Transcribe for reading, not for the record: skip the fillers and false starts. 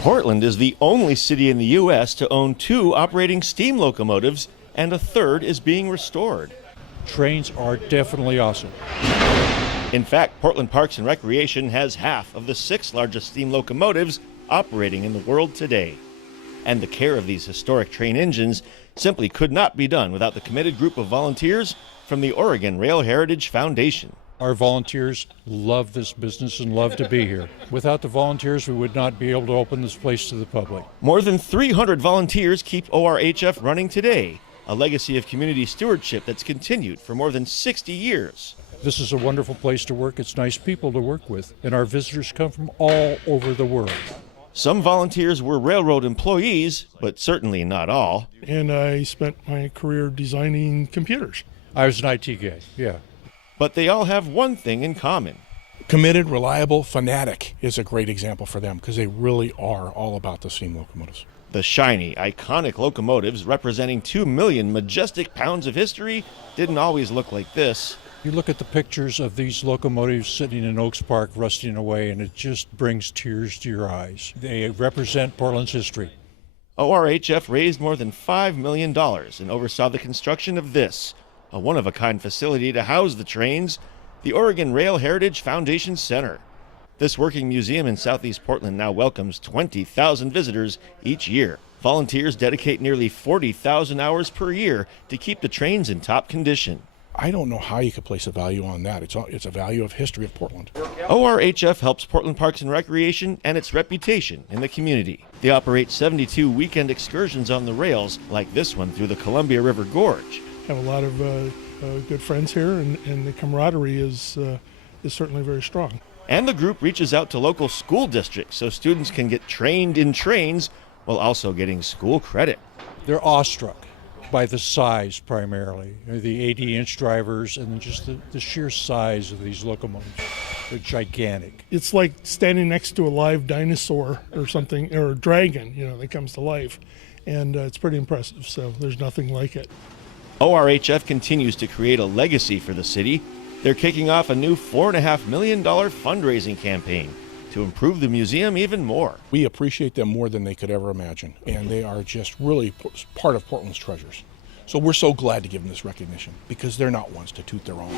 Portland is the only city in the U.S. to own 2 operating steam locomotives, and a third is being restored. Trains are definitely awesome. In fact, Portland Parks and Recreation has half of the 6 largest steam locomotives operating in the world today. And the care of these historic train engines simply could not be done without the committed group of volunteers from the Oregon Rail Heritage Foundation. Our volunteers love this business and love to be here. Without the volunteers, we would not be able to open this place to the public. More than 300 volunteers keep ORHF running today, a legacy of community stewardship that's continued for more than 60 years. This is a wonderful place to work. It's nice people to work with, and our visitors come from all over the world. Some volunteers were railroad employees, but certainly not all. And I spent my career designing computers. I was an IT guy, yeah. But they all have one thing in common. Committed, reliable, fanatic is a great example for them because they really are all about the steam locomotives. The shiny, iconic locomotives representing 2 million majestic pounds of history didn't always look like this. You look at the pictures of these locomotives sitting in Oaks Park rusting away, and it just brings tears to your eyes. They represent Portland's history. ORHF raised more than $5 million and oversaw the construction of this, a one-of-a-kind facility to house the trains, the Oregon Rail Heritage Foundation Center. This working museum in southeast Portland now welcomes 20,000 visitors each year. Volunteers dedicate nearly 40,000 hours per year to keep the trains in top condition. I don't know how you could place a value on that. It's a value of history of Portland. ORHF helps Portland Parks and Recreation and its reputation in the community. They operate 72 weekend excursions on the rails, like this one through the Columbia River Gorge. Have a lot of good friends here, and the camaraderie is certainly very strong. And the group reaches out to local school districts so students can get trained in trains while also getting school credit. They're awestruck by the size primarily, the 80-inch drivers, and then just the sheer size of these locomotives. They're gigantic. It's like standing next to a live dinosaur or something, or a dragon, that comes to life. And it's pretty impressive, so there's nothing like it. ORHF continues to create a legacy for the city. They're kicking off a new $4.5 million fundraising campaign to improve the museum even more. We appreciate them more than they could ever imagine, and they are just really part of Portland's treasures. So we're so glad to give them this recognition because they're not ones to toot their own.